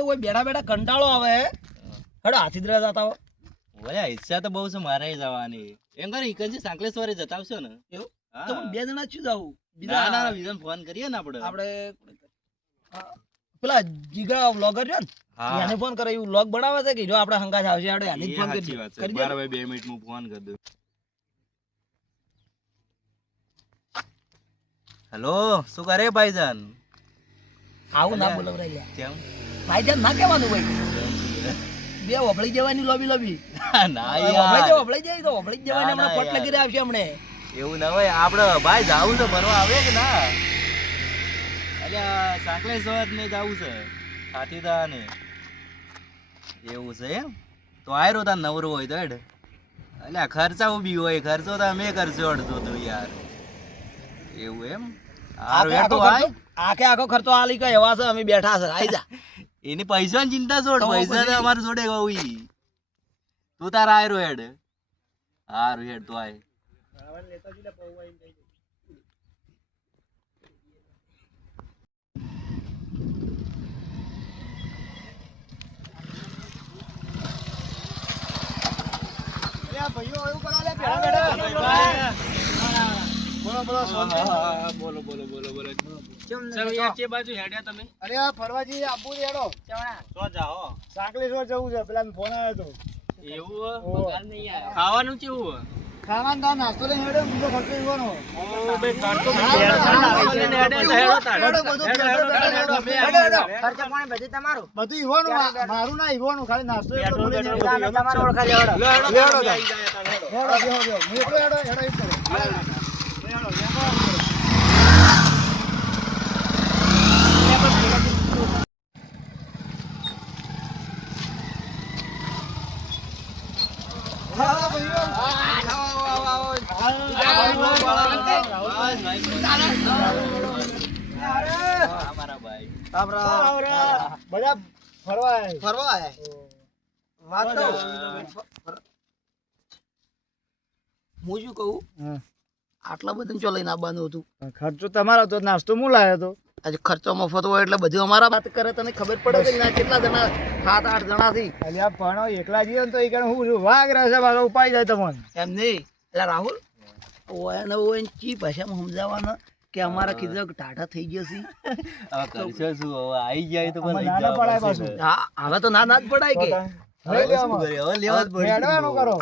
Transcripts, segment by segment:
આપણે કોઈ બેઠા બેઠા કંટાળો આવે હેડો હાથીદરા જતા હો ઓલે ઈચ્છા તો બહુ છે મારે જવાની એમ કરે ઈકનજી સાંકલેશ્વરે જતા આવશો ને એવું હા તો પણ બે જણા શું જાવું ના ના બીજાને ફોન કરીએ ને આપણે પેલા જીગા વ્લોગર છે ને હા એને ફોન કરે એવું વ્લોગ બનાવે છે કે જો આપણે હંગાજ આવશે હેડો એને જ ફોન સાચી વાત છે કરી બાર ભાઈ 2 મિનિટ હું ફોન કરી દઉં હેલો શું કરે ભાઈજાન આવું ના બોલવરાય લ્યા કેમ ભાઈજાન ના કહેવાનું ભાઈ બે વફળી જવાની લોબી લોબી ના વફળી જાય તો વફળી જવાની હમણાં ફટ લગી રહ્યા આવશે હમણે એવું ના હોય આપણે ભાઈ જાવું છે ભરવા આવે કે ના અલ્યા સાંકલેશ્વર ને જાવું છે હાથીદા ને એવું છે એમ તો આયરો તાર નવરો હોય તો હેડ અલ્યા ખર્ચા ઉભી હોય ખર્ચો તો અમે કરશો અડધો તો યાર એવું એમ હારું હેડ તો આય આખે આખો ખર્ચો આલી કઈ એવા છે અમે બેઠા છે આઈ જા એની પૈસાની ચિંતા છોડ તો પૈસા તો પછી- અમારે જોડે હોય તું તાર આયરો હેડ હારું હેડ તો આય બોલો બોલો બોલો બોલો અરે આ ફરવાજી આબુ રેડો સાંકલેશ્વર જવું છે પેલા ફોન આવ્યો હતો ખાવાનું કેવું ખાવાનું તો નાસ્તો લઈને હેડો બીજો ખર્ચો ઈવાનો બધું ઈવાનું મારું ના ઈવાનું ખાલી નાસ્તો એટલો લઈને હેડો. હેડો, બેહો. હું એકલો હેડો ઈ જ કરે. હેડો, બધા ફરવા આયા. વાત તો હું શું કહું હા. આટલા બધા ચો લઈને આવવાનું હતું ખર્ચો તમારો તો નાસ્તો હું લાવ્યો હતો આજે ખર્ચો મફત હોય એટલે બધું અમારા વાત કરે તને ખબર પડે કે ના કેટલા જણા 7-8 જણા થી અલ્યા પણ એકલા જઈએ ને તો એ હું વાઘ રહેશે પાછો ઉપાય જાય તમને એમ નહીં એટલે રાહુલ ઓય ને ઓય ચી ભાષામાં સમજાવવાના કે અમારા ખીજા ટાઢા થઈ ગયા છે કરશો શું હવે આવી જાય તો આમાં ના પડાય પાછું. હા હવે તો ના જ પડાય કે હવે લેવામાં. લેવા જ હેડવાનું કરો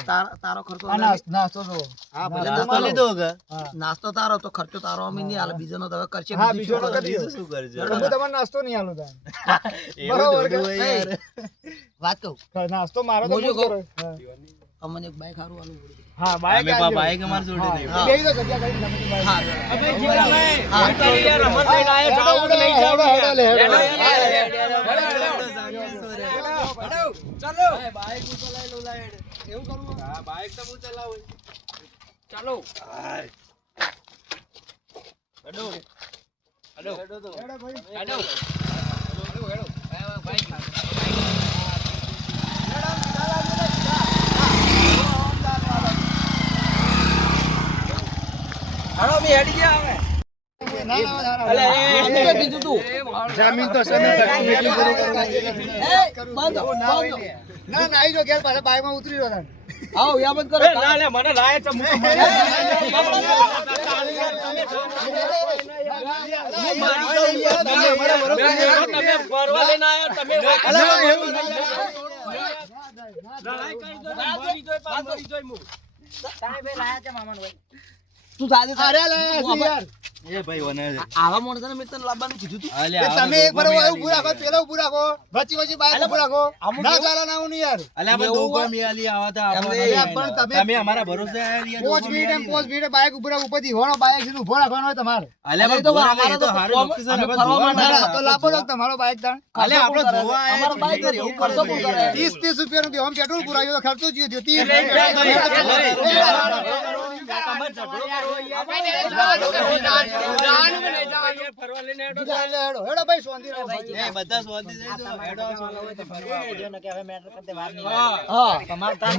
તારો ખર્ચો આ નાસ્તો જો હા ભલે નાસ્તો તમારો. લીધો કે હા. નાસ્તો તારો તો ખર્ચો તારો અમે નહીં હાલે બીજાનો તો હવે કરશે હા, બીજું બીજો શું તો કરી કરે? બીજું શું કરજો હું તમારે નાસ્તો નહીં આલું તાન. એવું બરોબર થોડું હોય એ, યાર. વાત કહું નાસ્તો મારો તો મોજો હું જ કરો. હા. અમને એક બાઈક હારું આલું પડે. હા બાઈક અમે આલજો. બાઈક અમાર જોડે હા. નહીં. હા. બેહી જાઓ જગ્યા કરીને તમે તો બાઈક. હા હાલો અમે હેડી ગયા અમે કીધું તું જમીન તો સમી મીટિંગ શરૂ કરવા. બંધ ના ના આઈ જો ઘેર પાછા બાઈકમાં ઉતરી રહ્યો તાન. આવો યા બંધ કરો તું સાજે અરે લે યાર એ ભાઈ ઓને આવા માણસને મેં તને લાવવાનું કીધું તું અલે એ તમે એક બરો ઉભું રાખો પેલો ઉભું રાખો વચ્ચે વચ્ચે બાઈક ઉભું રાખો ના ચાલે ના હું નહીં યાર અલે આપણે દોકો મિયાલી આવા તા એમને પણ તમે- તમે અમારા ભરોસે આયા યાર 5 મિનિટ એમ 5 મિનિટ બાઈક ઉપર ઉપરથી હોનો બાઈક છે ઉભો રાખવાનો હોય તમારે અલે અરે તો અમારા તો હારું કોમ- લોકેશન અમે આપણે ફરવા જોવા માટે માટે તો લાવો તો તમારો બાઈક તાણ અલે આપણે જોવા આયા અમારા બાઈક છીએ. એવું કરશો કોણ કરે? 30 રૂપિયાનું કે આમ પેટ્રોલ પુરાવ્યો તો ખર્ચો જ થયો 30 ફરવા બીજા એટલે હેડો હેડો ભાઈ શાંતિ રહો ભાઈ. એ બધા શાંતિ થઈ જાઓ. હેડો શાંતિ.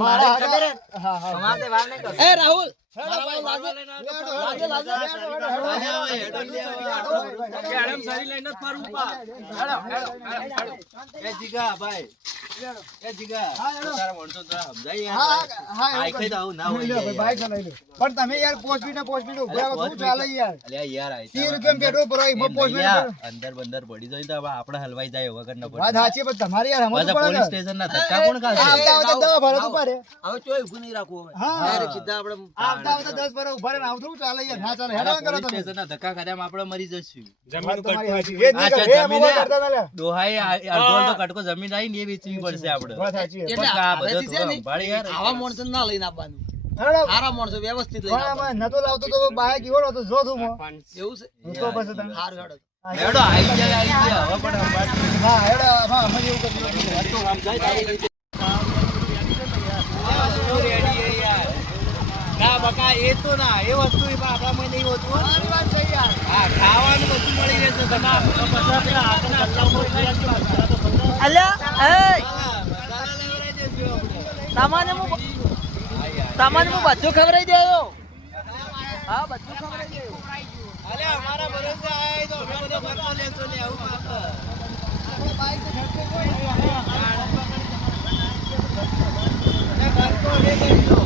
મારા હાથે હા હા એ રાહુલ હેડો ભાઈ લાગે લાગે એ જીગા ભાઈ એ જીગા તારા માણસો તો સમજાય હા યાર હા આઈ ખાઈ તો આવું ના હોય ભાઈ બાઈક ચલાવી લો પણ તમે યાર પોસ્ટ ઉભા રહો શું ચાલે યાર અલ્યા યાર આઈ 30 રૂપિયા પેટ્રોલ ભરાય એમાં પોસ્ટ અંદર બંદર પડી જાય તો હવે આપણે હલવાઈ જાય વગર ન વાત સાચી પણ તમારી યાર પડે સમજ પોલીસ સ્ટેશન ના ધક્કા કોણ ખાશે આવતા આવતા દવા ભરો તું પાડે હવે ચોય ઊભું નહીં રાખવું હવે હા. ડાયરેક્ટ સીધા આપણે આવતા આવતા 10 ભરો ઉભા રહીને આવતું ચાલે યાર ના ચાલે હેડો કરો પોલીસ તમે સ્ટેશન ના ધક્કા ખાધા આપણે મરી જશું વાત તમારી સાચી એ આ નહીં છે કરે એ જમીન મોબાઈલ કરતા ના લે દોહાઈ અડધો અડધો કટકો જમીન આવી ને એ વેચવી પડશે આપણે વાત સાચી એટલે પણ આ બધો હવેથી છે ને, સંભાળી યાર. આવા માણસો ના લઈને આવવાનું હેડો સારા માણસો વ્યવસ્થિત લઈને પણ આવવાનું. આમાં નતો લાવતો તો બાઈક ઈવડો તો જો તું મો એવું છે હું તો પછી તમે સારું હેડો. હેડો આઈ જાય હવે પણ સંભાળી. હા હેડો હા અમે એવું કરશું ના બકા એ તો ના એ વસ્તુ આપણામાં નહીં હોતું હા ખાવાનું બધું મળી રહેશે અલ્યા એ સામાન્ય હું બધું ખવડાવી દેયો હા બધું ખવડાવી દેયો અલે અમારા ભરોસે આય તો અમે બધો ખર્ચો લેશો લે આવું માત્ર ખર્ચો લે લેજો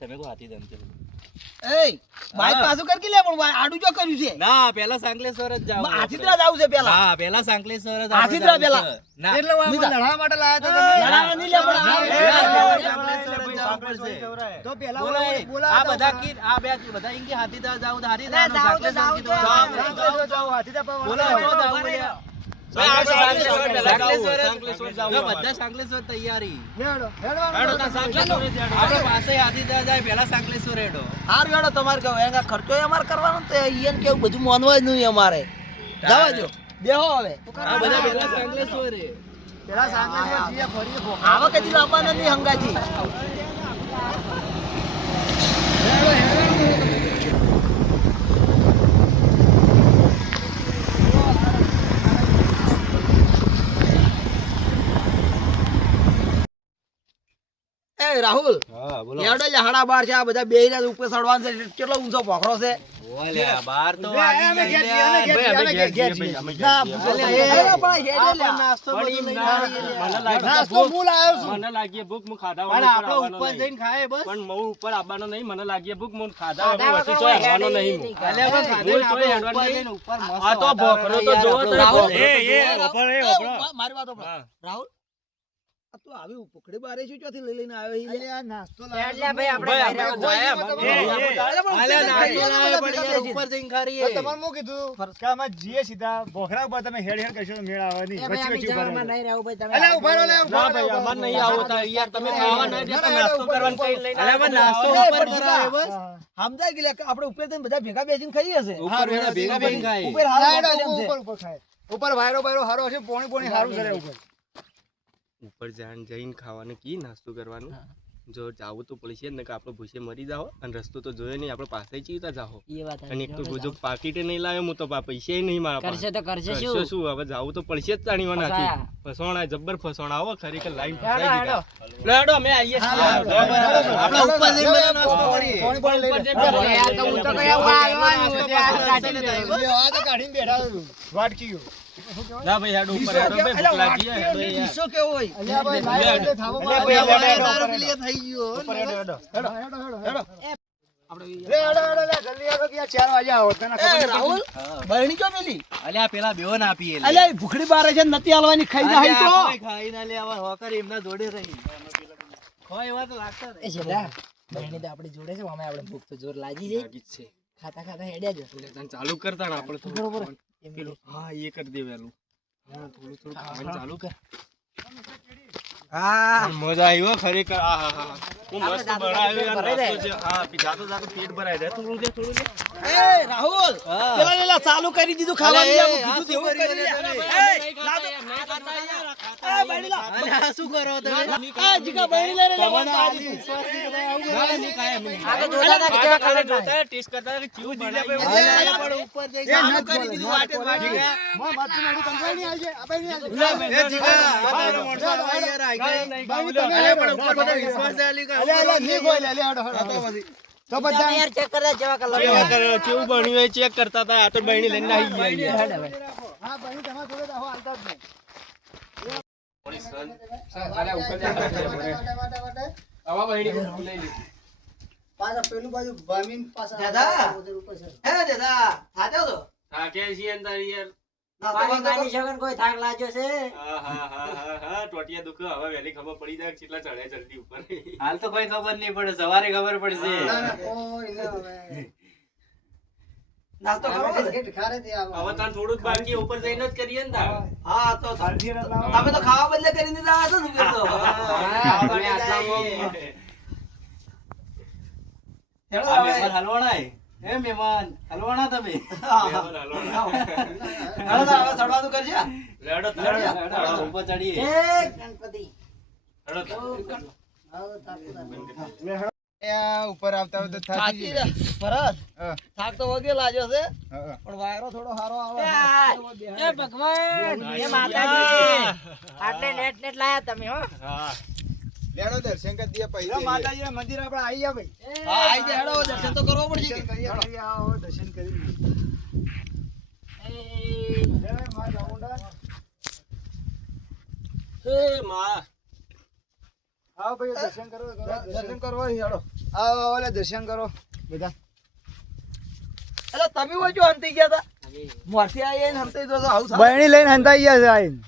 તમે કો હાથી દમ છે એ બાઈક પાછું કરી લે પણ આડું જો કર્યું છે ના પેલા સાંકલેશ્વર જ જાવ હાથીદરા જાવું છે પેલા હા પેલા સાંકલેશ્વર જ હાથીદરા પેલા. ના એટલે અમે લડવા માટે લાયા હતા લડાવા નહીં લે પણ સાંકલેશ્વર જ જાવું પડશે તો પેલા બોલો એ, બોલા આ બધા કી આ બે કી બધા ઇંગે હાથીદરા જાવ તો હાથીદરા નો સાંકલેશ્વર કીધું જાઓ હાથીદા પર બોલો જો જાવ બોલ્યા સાંકલેશ્વર જો બધા સાંકલેશ્વર તૈયારી હેડો હેડો આપણે પાસે હાથીદરા જાય પેલા સાંકલેશ્વર હેડો હારું હેડો તમારે કહો એના ખર્ચો અમારે કરવાનો તો ઈયન કેવું બધું માનવા જ નહીં અમારે જવા દો બેહો હવે આ બધા પેલા સાંકલેશ્વર હે પેલા સાંકલેશ્વર જીએ ફરી આવા કદી લાવવાના નહીં હંગાથી એ રાહુલ હા બોલો હેડો લે હાડા બાર છે આ બધા બેહીને ઉપર ચડવાનું છે કેટલો ઊંચો પોખરો છે ઓલ્યા બાર તો વાગી ગયા નાસ્તો હું લાવ્યો છું મને લાગી ભૂખ હું ખાધા પણ આપણો ઉપર જઈને ખાય બસ પણ મઉ ઉપર આવવાનો નહીં મને લાગી ભૂખ હું ખાધા વચ્ચે ચોય આવવાનો નહીં હું. અલ્યા પણ ખાધે ને બોલ, આપણે ચોય ઉપર જઈને ઉપર મસ્ત આ તો ભોખરો તો જોવો તો રાહુલ, ભોખરો. મારી વાત સાંભળો. રાહુલ આ તું આવી પકડી બારે શું ચોથી લઈ લઈને આવ્યો ઈ લે? અલ્યા નાસ્તો ભાઈ, લાવ્યો આપણે અલ્યા નાસ્તો લાવ્યો પણ યાર ઉપર જઈને ખારીએ તમારે શું કીધું કે અમે જીએ સીધા ભોખરા ઉપર તમે હેડ હેડ કરશો તો મેળ આવે નહીં વચ્ચે વચ્ચે ઉભા રહો. અલ્યા ઉભા રહો લે ના ભાઈ અમાર નહીં આવું થાય યાર તમે ખાવા નહીં દેતા નાસ્તો કરવાનું કઈ લઈને અલ્યા પણ નાસ્તો એ, ઉપર પણ કરાવે બસ સમજાય કે લે કે આપણે ઉપર જઈને બધા ભેગા બેસીને ખાઈએ છે ઉપર વેલા ભેગા ભેગા ખાય ઉપર ના, હારું હેડો, હોટલ એમ છે. ઉપર ઉપર ખાય ઉપર વાયરો બાયરો હારો હશે પોણી પોણી હારું છે ઉપર ઉપર જઈને ખાવાનું કી નાસ્તો કરવાનું જો જાવું તો પડશે ને કે આપણે ભૂસે મરી જાઓ અને રસ્તો તો જોયો નહીં આપણે પાસે ચીતા જાઓ અને એક તો જો પાકીટે નહીં લાવ્યો હું તો પૈસા નહીં મારા પાસે કરશે શું હવે જાવું તો પડશે જ તાણીવા નાખી ફસોણા જબ્બર ફસોણા આવો ખરેખર લાઈન ફસાઈ દીધા લેડો અમે આવીએ છીએ આપણે ઉપર જઈને બધા નાસ્તો કરીએ પોણી પોણી લઈ લે. આ તો કાઢીને બેઠા છું. વાટકી ગયો. ના ભાઈ હેડો ઉપર હેડો ભાઈ ભૂખ લાગી હે હેડો યાર ડીશો કેવો હોય અલ્યા ભાઈ લાય એટલે થાવો અલ્યા મારે. ભાઈ, હેડો, દારૂ હેડો, પીલીએ થઈ ગયો ઉપર હેડો, હેડો. હેડો, હેડો, હેડો, હેડો. આપણે લે, હેડો, હેડો, લે, જલ્દી આવો કે યાર 4 વાગ્યા આવો. તને ખબર એ નથી રાહુલ બરણી ક્યાં મેલી અલ્યા પેલા બેઓ ના આપીએ લે. અલ્યા એ ભૂખડી બારે છે નથી હાલવાની ખાઈ જાય અલ્યા તો કોઈ ખાઈ ના લે આવા હોકર એમના જોડે રહી ખોય એવા તો લાગતા એ છેલ્લા બરણી તો આપણી જોડે છે અમે આપણે ભૂખ તો જોર લાગી જાય લાગી જ છે ખાતા ખાતા હેડ્યા જ એટલે તને ચાલુ કરતા ને આપણે થોડું બરોબર પેલું હા એ કરી દે વહેલું હા થોડું થોડું ખાવાનું ચાલુ કર હા મજા આવી હો ખરેખર આ હા હા હું મસ્ત બનાવ્યું યાર નાસ્તો છે હા જાતો જાતો પેટ ભરાઈ જાય થોડું દે એ રાહુલ હા. પેલા લેલા ચાલુ કરી દીધું ખાવાનું અલ્યા, યાર, એ, કીધું આ તેવું શું કરી કરી લે. રહ્યા તમે? એ, લાદો. અને આ શું કરો તમે જીગા બહેણી લઈને તમને આલી વિશ્વાસ નહીં કરાય, આવું કરો? નહીં ખાય અમે. આ તો જોતા હતા કે કેવા કલર ના ટેસ્ટ કરતા હતા કે કેવું બનાવ્યું. પણ ઉપર જઈ ચાલુ કરી દીધું વાટે જ વાટે. મોં માથું નાખી તમે નહીં આવજે. આપણે નહીં આવજે. એ જીગા આ તારો મોણસો આવે યાર આ કે અલે પણ ઉપર બધો વિશ્વાસ આલી કે અલે, અલે, નહીં કોઈ લે, અલે, હડો, હડો, હડો. તો બધા યાર ચેક કરતા કેવા કલર કેવું બન્યું એ ચેક કરતા હતા. આ તો બહેણી લઈને આવી ગયા. હા, બહેન, તમારા જોડે તો આવો હાલતા જ નહીં. પાછા પેલું બાજુ ભમીન પાછા દાદા. ઉપર છે. હે દાદા થાજો તો થાકે છીએ અંદર યાર. નાસ્તો બંધ કોઈ થાક લાગ્યો છે હા, ટોટિયા દુખે. હવે વહેલી ખબર પડી જાય કે કેટલા ચડ્યા જલ્દી ઉપર. હાલ તો કોઈ ખબર નહીં પડે, સવારે ખબર પડશે. ના, ના, કોઈ ના હવે. નાસ્તો કરો હવે બિસ્કિટ ખારે તે આવો. હવે તને થોડુંક બાકી ઉપર જઈને જ કરીએ ને તાર. હા તો તમે તો ખાવા બદલે કરી દીધા હશો ને ફિર તો હેડો આ હવે. મહેમાન હલવાણા હે? હે મહેમાન હલવાણા તમે? હેડો તો હવે ચડવાનું કરજે લેડો હેડો, હેડો, ઉપર ચડીએ. જય ગણપતિ હેડો. આવો, તાપ. આ ઉપર આવતા હોય તો થાકી જાય. ભરત હા. થાક તો વગે લાગ્યો છે હા. પણ વાયરો થોડો સારો આવે એ ભગવાન એ માતાજી આટલે નેટ નેટ લાયા તમે હો હા. લેડો દર્શન કરી દઈએ પૈસા માતાજીના મંદિર આપણે આવી ગયા ભાઈ. હા આઈ જાય હેડો દર્શન તો કરવો પડશે દર્શન કરીએ, કરીએ, આવો, દર્શન કરી લઈએ. જય મા ચામુંડા. એ માં. આવો ભાઈ દર્શન કરો, દર્શન કરવા હેડો. આવો, આવો, લે, દર્શન કરો બધા. એટલે તમે હોય જો હંતી ગયા હતા મોરથી આઈ ને હંતી તો આવું સારું. બહેણી લઈને હંતાઈ ગયા છે આઈને.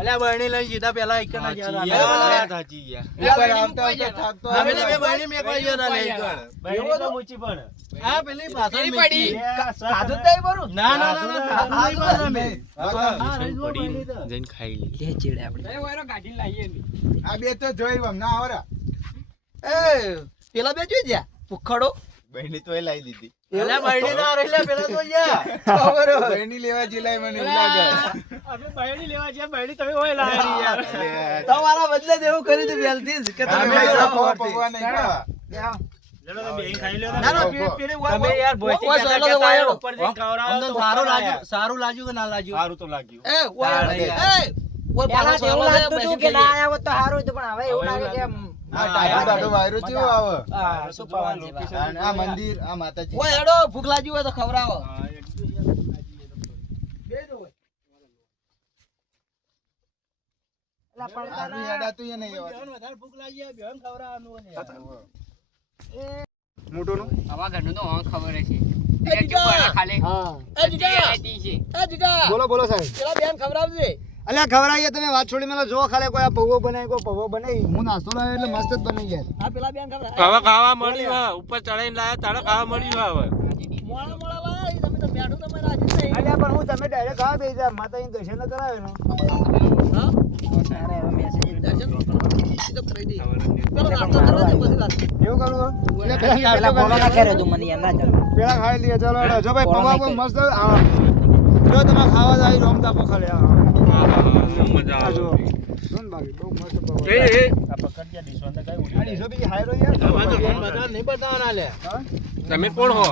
અલ્યા બરણી લઈને સીધા પેલા એક ના ગયા હતા. થાચી ગયા. ઉપર આવતા આવતા થાક તો અમે તો બે બરણી મેકવા ગયા હતા લઈ ગયો. બહેણી તો મૂચી પણ. આ પેલી પાછળ મેકી. ખાધું જ નહીં બરું ના ના ના ના, ખાધું નહીં પાછળ અમે. પડીને જઈને ખાઈ લે. લે ચીડે આપણે આ બે તો જોઈ હમણાં આવરા. એ પેલા બે જોઈ જ્યા પુખડો બહેણી તો એ લાવી દીધી. અલ્યા બરણી ના રહેલા પેલા તો ગયા. ખબર હોય. બહેણી લેવા જેલાય મને એવું લાગે. અમે બહેણી લેવા જ્યાં બહેણી તમે હોય લાયા યાર. તમારા બદલે જ એવું કર્યું હતું પહેલથી જ કે તમે અમે ભાઈ તો રાખો. પૌવા નહીં ખાવા. લેડો તમે બેહીને ખાઈ લો. ના ના પેલી હોય તમે યાર ભોયથી હોય કહેતા સોલો તો કહેતા વાયરો. ઉપર જઈને ખવડાવો અમને તો સારું ઉપર લાગ્યું, આયા. સારું લાગ્યું કે ના લાગ્યું? સારું તો લાગ્યું. એ હોય ઓય પેલા તો એવું લાગતું હતું કે ના ના આયા હોત તો સારું હતું પણ હવે એવું લાગે કે આ ટાઢું ટાઢું વાયરો ચેવો આવે. હા શું પાવાનું જેવા. અને આ મંદિર, આ માતાજી. ઓય હેડો ભૂખ લાગી હોય તો ખવડાવો હા, એક તો યાર એલા પણ આનું હેડાતું ય નહીં આવતું. બેન વધારે ભૂખ લાગી હોય, બેન ખવડાવવાનું ને. મોટોનું? આવા ઘરનું તો હા ખબર હશે એ જીગા ખાલી એ જીગા એ જીગા બોલો બોલો સાહેબ. પેલા બેન ખવડાવજે અલ્યા ખવડાવીએ તમે વાત છોડી મેલો જો ખાલી કોઈ આ પૌવો બનાવી કોઈ પૌવો બનાવી હું નાસ્તો લાવ્યો એટલે મસ્ત જ બની જાય. હા પેલા બેન ખવડાવ ખાવા ખાવા મળ્યું હા ઉપર ચડાઈને લાયા તારે ખાવા મળ્યું હા હવે મોળા મોળા લાય તમે તો બેઠું તમે રાજી જ નહીં અલ્યા પણ હું તમે ડાયરેક્ટ ખાવા બેસી જા માતાજી દર્શન તો કરાવે ને. હા અરે હવે મેસેજ દર્શન તો કરી દે પેલો નાસ્તો કરવા દે પછી વાત એવું કરું તો? એટલે પેલા બોલો ના કરે તું મને યાર ના ચાલ પેલા ખાઈ લઈએ ચાલો હેડો. જો ભાઈ પૌવા બહુ મસ્ત હા. જો તમે ખાવા જાય રમતા પો ખાલી હા. મજા આ આવે જો સુન બાકી બહુ મસ્ત પૌવા. એ આ પકડ જ્યાં ડીશવાને કાંઈ ઉડી આ ડીશો બીજી હાયરો યાર. જાય. બધા નહીં બતાવવાના લે. હા? તમે કોણ હો